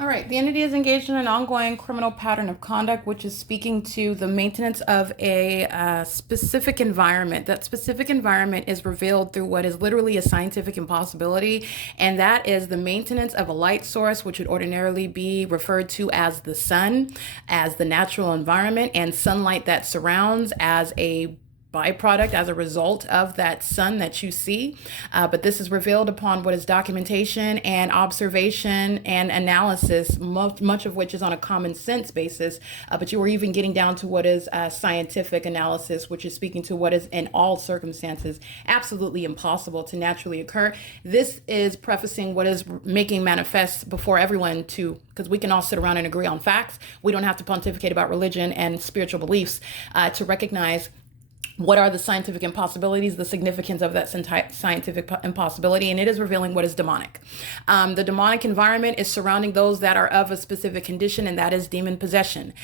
All right, the entity is engaged in an ongoing criminal pattern of conduct, which is speaking to the maintenance of a specific environment. That specific environment is revealed through what is literally a scientific impossibility, and that is the maintenance of a light source, which would ordinarily be referred to as the sun, as the natural environment, and sunlight that surrounds as a byproduct as a result of that sun that you see. But this is revealed upon what is documentation and observation and analysis, much of which is on a common sense basis. But you are even getting down to what is scientific analysis, which is speaking to what is in all circumstances absolutely impossible to naturally occur. This is prefacing what is making manifest before everyone to, because we can all sit around and agree on facts. We don't have to pontificate about religion and spiritual beliefs to recognize what are the scientific impossibilities, the significance of that scientific impossibility, and it is revealing what is demonic. The demonic environment is surrounding those that are of a specific condition, and that is demon possession.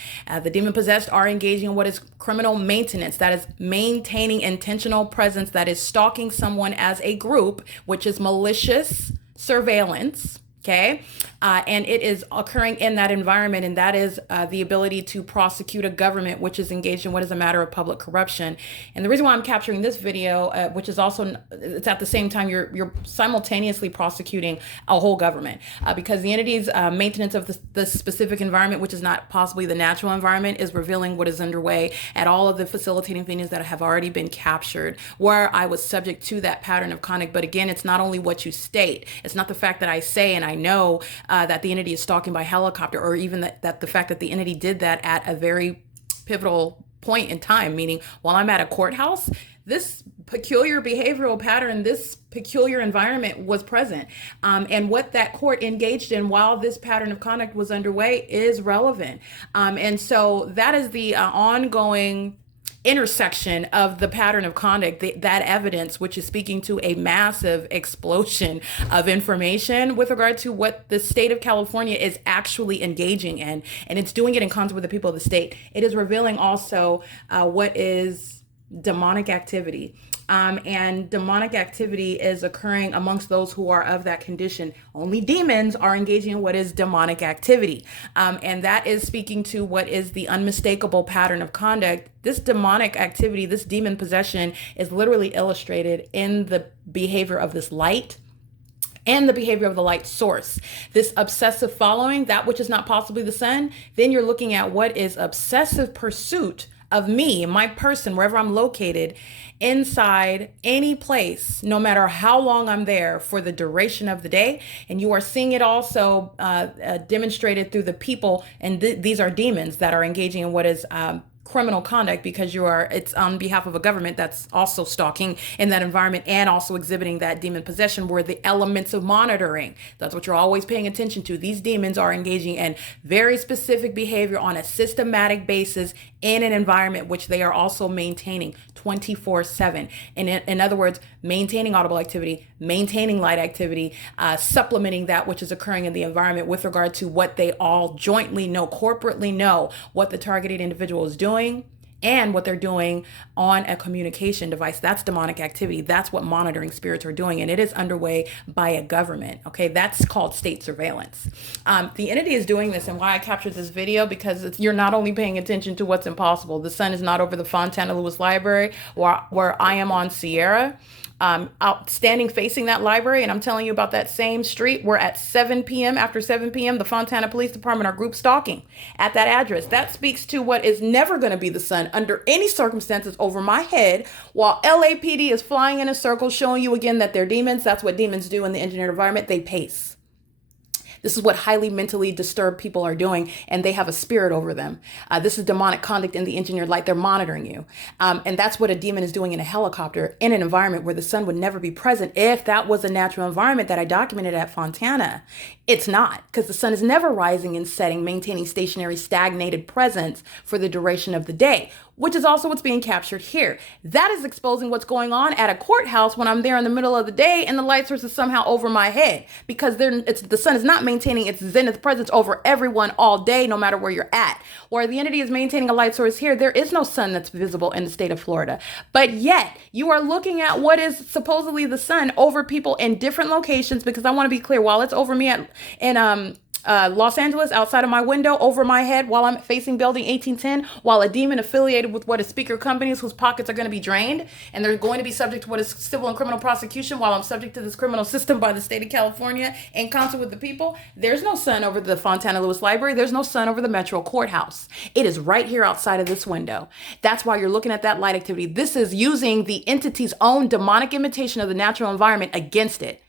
The demon possessed are engaging in what is criminal maintenance, that is maintaining intentional presence, that is stalking someone as a group, which is malicious surveillance. Okay. And it is occurring in that environment. And that is the ability to prosecute a government, which is engaged in what is a matter of public corruption. And the reason why I'm capturing this video, which is also, it's at the same time, you're simultaneously prosecuting a whole government because the entity's maintenance of the specific environment, which is not possibly the natural environment, is revealing what is underway at all of the facilitating venues that have already been captured, where I was subject to that pattern of conduct. But again, it's not only what you state. It's not the fact that I say and I know that the entity is stalking by helicopter, or even that the fact that the entity did that at a very pivotal point in time, meaning while I'm at a courthouse, this peculiar behavioral pattern, this peculiar environment was present. And what that court engaged in while this pattern of conduct was underway is relevant. And so that is the ongoing intersection of the pattern of conduct, that evidence, which is speaking to a massive explosion of information with regard to what the state of California is actually engaging in. And it's doing it in concert with the people of the state. It is revealing also what is demonic activity. And demonic activity is occurring amongst those who are of that condition. Only demons are engaging in what is demonic activity. And that is speaking to what is the unmistakable pattern of conduct. This demonic activity, this demon possession, is literally illustrated in the behavior of this light and the behavior of the light source. This obsessive following, that which is not possibly the sun, then you're looking at what is obsessive pursuit of me, my person, wherever I'm located, inside any place, no matter how long I'm there, for the duration of the day. And you are seeing it also demonstrated through the people. And these are demons that are engaging in what is criminal conduct, because it's on behalf of a government that's also stalking in that environment and also exhibiting that demon possession, where the elements of monitoring, that's what you're always paying attention to. These demons are engaging in very specific behavior on a systematic basis in an environment which they are also maintaining 24/7. And in other words, maintaining audible activity, maintaining light activity, supplementing that which is occurring in the environment with regard to what they all jointly know, corporately know, what the targeted individual is doing and what they're doing on a communication device. That's demonic activity. That's what monitoring spirits are doing. And it is underway by a government. Okay, that's called state surveillance. The entity is doing this, and why I captured this video, because you're not only paying attention to what's impossible. The sun is not over the Fontana Lewis Library, where I am on Sierra. Out standing facing that library, and I'm telling you about that same street where at 7 p.m., after 7 p.m., the Fontana Police Department are group stalking at that address. That speaks to what is never going to be the sun under any circumstances over my head, while LAPD is flying in a circle, showing you again that they're demons. That's what demons do in the engineered environment. They pace. This is what highly mentally disturbed people are doing, and they have a spirit over them. This is demonic conduct in the engineered light. They're monitoring you. And that's what a demon is doing in a helicopter in an environment where the sun would never be present. If that was a natural environment that I documented at Fontana, it's not, because the sun is never rising and setting, maintaining stationary, stagnated presence for the duration of the day, which is also what's being captured here. That is exposing what's going on at a courthouse when I'm there in the middle of the day and the light source is somehow over my head, because the sun is not maintaining its zenith presence over everyone all day, no matter where you're at. Where the entity is maintaining a light source here, there is no sun that's visible in the state of Florida. But yet, you are looking at what is supposedly the sun over people in different locations, because I want to be clear, while it's over me Los Angeles outside of my window over my head while I'm facing building 1810, while a demon affiliated with what is speaker companies whose pockets are going to be drained and they're going to be subject to what is civil and criminal prosecution while I'm subject to this criminal system by the state of California in concert with the people. There's no sun over the Fontana Lewis Library. There's no sun over the Metro Courthouse. It is right here outside of this window. That's why you're looking at that light activity. This is using the entity's own demonic imitation of the natural environment against it.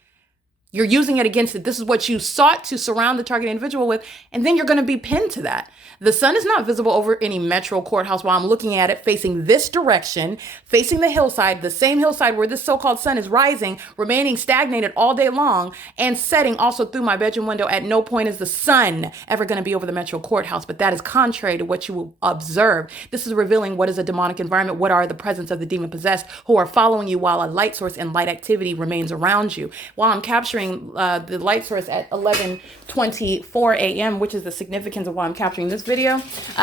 You're using it against it. This is what you sought to surround the target individual with, and then you're going to be pinned to that. The sun is not visible over any Metro Courthouse while I'm looking at it facing this direction, facing the hillside, the same hillside where this so-called sun is rising, remaining stagnated all day long, and setting also through my bedroom window. At no point is the sun ever going to be over the Metro Courthouse, but that is contrary to what you will observe. This is revealing what is a demonic environment, what are the presence of the demon possessed who are following you while a light source and light activity remains around you. While I'm capturing the light source at 11:24 a.m., which is the significance of why I'm capturing this video,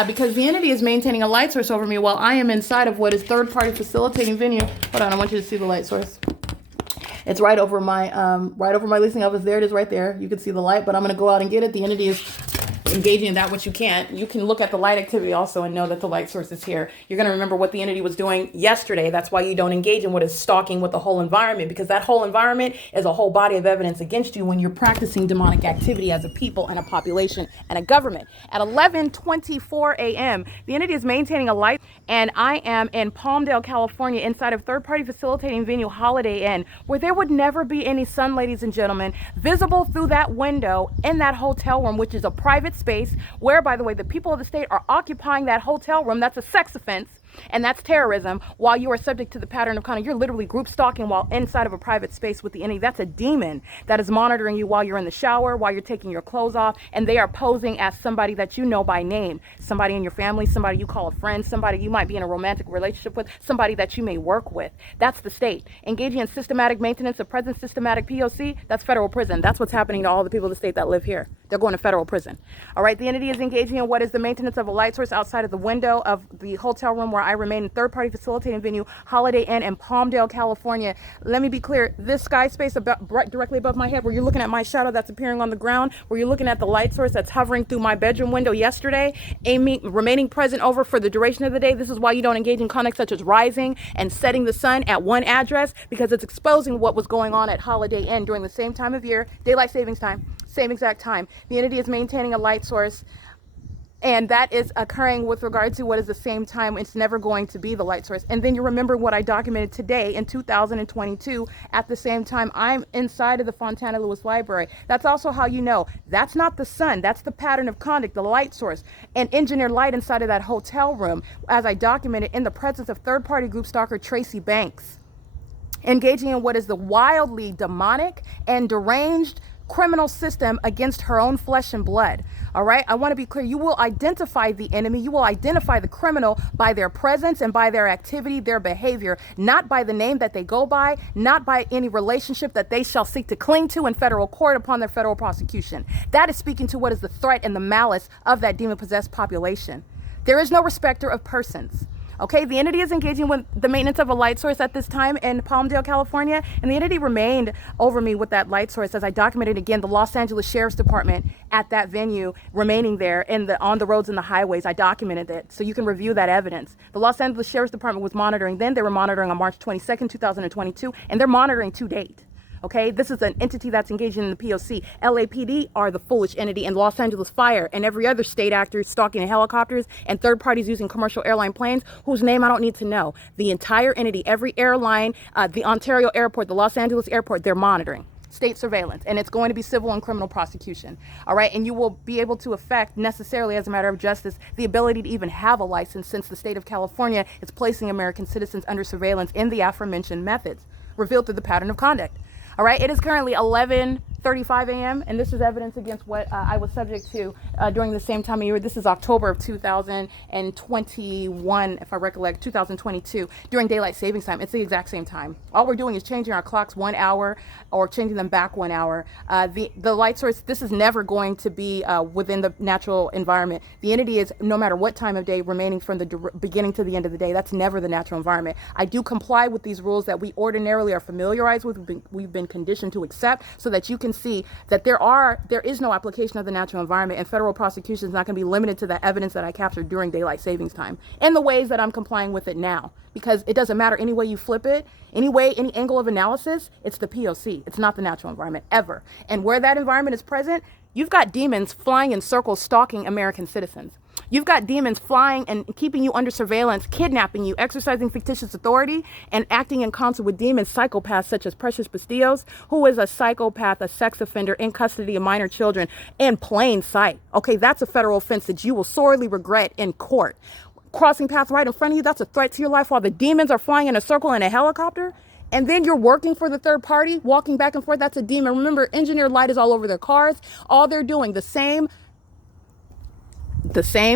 because the entity is maintaining a light source over me while I am inside of what is third-party facilitating venue. Hold on, I want you to see the light source. It's right over my leasing office. There it is, right there. You can see the light, but I'm going to go out and get it. The entity is engaging in that which you can't. You can look at the light activity also and know that the light source is here. You're going to remember what the entity was doing yesterday. That's why you don't engage in what is stalking with the whole environment, because that whole environment is a whole body of evidence against you when you're practicing demonic activity as a people and a population and a government. At 11:24 a.m., the entity is maintaining a light, and I am in Palmdale, California, inside of third-party facilitating venue Holiday Inn, where there would never be any sun, ladies and gentlemen, visible through that window in that hotel room, which is a private space where, by the way, the people of the state are occupying that hotel room. That's a sex offense. And that's terrorism. While you are subject to the pattern of conduct, you're literally group stalking while inside of a private space with the entity. That's a demon that is monitoring you while you're in the shower, while you're taking your clothes off, and they are posing as somebody that you know by name, somebody in your family, somebody you call a friend, somebody you might be in a romantic relationship with, somebody that you may work with. That's the state. Engaging in systematic maintenance of present systematic P.O.C., that's federal prison. That's what's happening to all the people of the state that live here. They're going to federal prison. All right, the entity is engaging in what is the maintenance of a light source outside of the window of the hotel room where I remain in third-party facilitating venue Holiday Inn in Palmdale, California. Let me be clear. This sky space right directly above my head, where you're looking at my shadow that's appearing on the ground, where you're looking at the light source that's hovering through my bedroom window yesterday, remaining present over for the duration of the day. This is why you don't engage in conduct such as rising and setting the sun at one address, because it's exposing what was going on at Holiday Inn during the same time of year, daylight savings time, same exact time. The entity is maintaining a light source, and that is occurring with regard to what is the same time. It's never going to be the light source. And then you remember what I documented today in 2022 at the same time I'm inside of the Fontana Lewis Library. That's also how you know that's not the sun. That's the pattern of conduct, the light source, and engineered light inside of that hotel room, as I documented in the presence of third-party group stalker Tracy Banks, engaging in what is the wildly demonic and deranged criminal system against her own flesh and blood. All right, I want to be clear. You will identify the enemy, you will identify the criminal by their presence and by their activity, their behavior, not by the name that they go by, not by any relationship that they shall seek to cling to in federal court upon their federal prosecution. That is speaking to what is the threat and the malice of that demon-possessed population. There is no respecter of persons. Okay, the entity is engaging with the maintenance of a light source at this time in Palmdale, California, and the entity remained over me with that light source, as I documented again, the Los Angeles Sheriff's Department at that venue remaining there on the roads and the highways. I documented it, so you can review that evidence. The Los Angeles Sheriff's Department was monitoring then. They were monitoring on March 22nd, 2022, and they're monitoring to date. Okay, this is an entity that's engaging in the P.O.C. LAPD are the foolish entity, and Los Angeles Fire and every other state actor stalking in helicopters and third parties using commercial airline planes, whose name I don't need to know. The entire entity, every airline, the Ontario airport, the Los Angeles airport, they're monitoring. State surveillance, and it's going to be civil and criminal prosecution. All right, and you will be able to affect necessarily, as a matter of justice, the ability to even have a license, since the state of California is placing American citizens under surveillance in the aforementioned methods revealed through the pattern of conduct. All right, it is currently 11:35 a.m. and this is evidence against what I was subject to during the same time of year. This is October of 2021, if I recollect, 2022, during daylight savings time. It's the exact same time. All we're doing is changing our clocks 1 hour or changing them back 1 hour. The light source, this is never going to be within the natural environment. The entity is, no matter what time of day, remaining from the beginning to the end of the day. That's never the natural environment. I do comply with these rules that we ordinarily are familiarized with. We've been conditioned to accept, so that you can can see that there is no application of the natural environment, and federal prosecution is not going to be limited to the evidence that I captured during daylight savings time in the ways that I'm complying with it now, because it doesn't matter any way you flip it, any way, any angle of analysis, it's the P.O.C. It's not the natural environment ever. And where that environment is present, you've got demons flying in circles stalking American citizens. You've got demons flying and keeping you under surveillance, kidnapping you, exercising fictitious authority, and acting in concert with demons, psychopaths such as Precious Bastillos, who is a psychopath, a sex offender in custody of minor children in plain sight. Okay, that's a federal offense that you will sorely regret in court. Crossing paths right in front of you, that's a threat to your life while the demons are flying in a circle in a helicopter. And then you're working for the third party, walking back and forth. That's a demon. Remember, engineered light is all over their cars. All they're doing, the same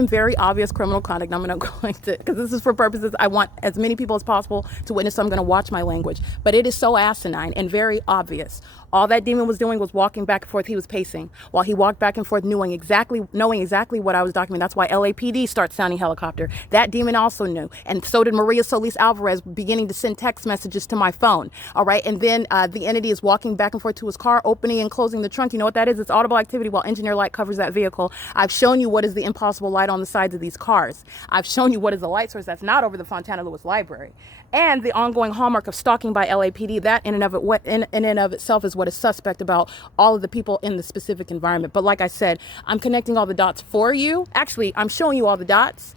very obvious criminal conduct. I'm going to, because this is for purposes, I want as many people as possible to witness, so I'm going to watch my language. But it is so asinine and very obvious. All that demon was doing was walking back and forth. He was pacing while he walked back and forth, knowing exactly what I was documenting. That's why LAPD starts sounding helicopter. That demon also knew. And so did Maria Solis Alvarez, beginning to send text messages to my phone. All right. And then the entity is walking back and forth to his car, opening and closing the trunk. You know what that is? It's audible activity while engineer light covers that vehicle. I've shown you what is the impossible light on the sides of these cars. I've shown you what is the light source that's not over the Fontana Lewis Library. And the ongoing hallmark of stalking by LAPD, that in and of itself is what is suspect about all of the people in the specific environment. But like I said, I'm connecting all the dots for you. Actually, I'm showing you all the dots.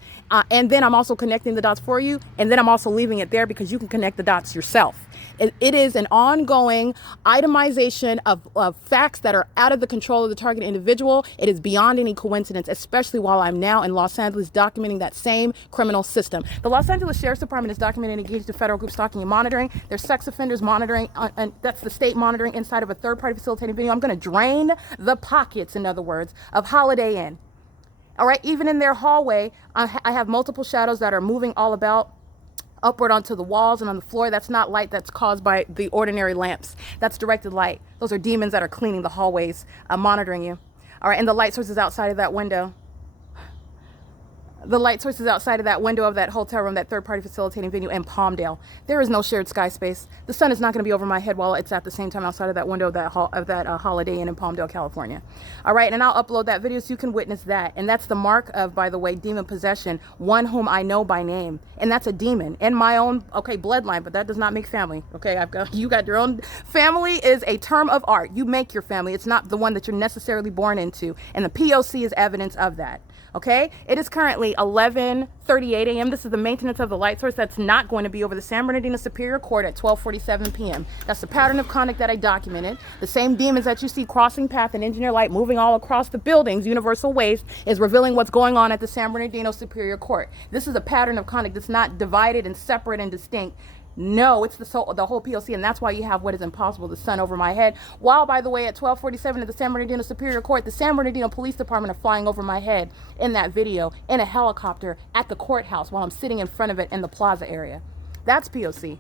And then I'm also connecting the dots for you. And then I'm also leaving it there because you can connect the dots yourself. It is an ongoing itemization of facts that are out of the control of the target individual. It is beyond any coincidence, especially while I'm now in Los Angeles documenting that same criminal system. The Los Angeles Sheriff's Department is documenting and engaged in federal group stalking and monitoring. There's sex offenders monitoring, and that's the state monitoring inside of a third-party facilitating video. I'm going to drain the pockets, in other words, of Holiday Inn. All right, even in their hallway, I have multiple shadows that are moving all about, upward onto the walls and on the floor. That's not light that's caused by the ordinary lamps. That's directed light. Those are demons that are cleaning the hallways, monitoring you. All right, and the light source is outside of that window. The light source is outside of that window of that hotel room, that third-party facilitating venue in Palmdale. There is no shared sky space. The sun is not going to be over my head while it's at the same time outside of that window of that Holiday Inn in Palmdale, California. All right, and I'll upload that video so you can witness that. And that's the mark of, by the way, demon possession, one whom I know by name. And that's a demon in my own, bloodline, but that does not make family. Okay, you got your own. Family is a term of art. You make your family. It's not the one that you're necessarily born into. And the P.O.C. is evidence of that. Okay, it is currently 11:38 a.m. This is the maintenance of the light source that's not going to be over the San Bernardino Superior Court at 12:47 p.m. That's the pattern of conduct that I documented. The same demons that you see crossing path and engineer light moving all across the buildings, universal waste, is revealing what's going on at the San Bernardino Superior Court. This is a pattern of conduct that's not divided and separate and distinct. No, it's the whole P.O.C., and that's why you have what is impossible, the sun over my head. While, by the way, at 12:47 at the San Bernardino Superior Court, the San Bernardino Police Department are flying over my head in that video in a helicopter at the courthouse while I'm sitting in front of it in the plaza area. That's P.O.C.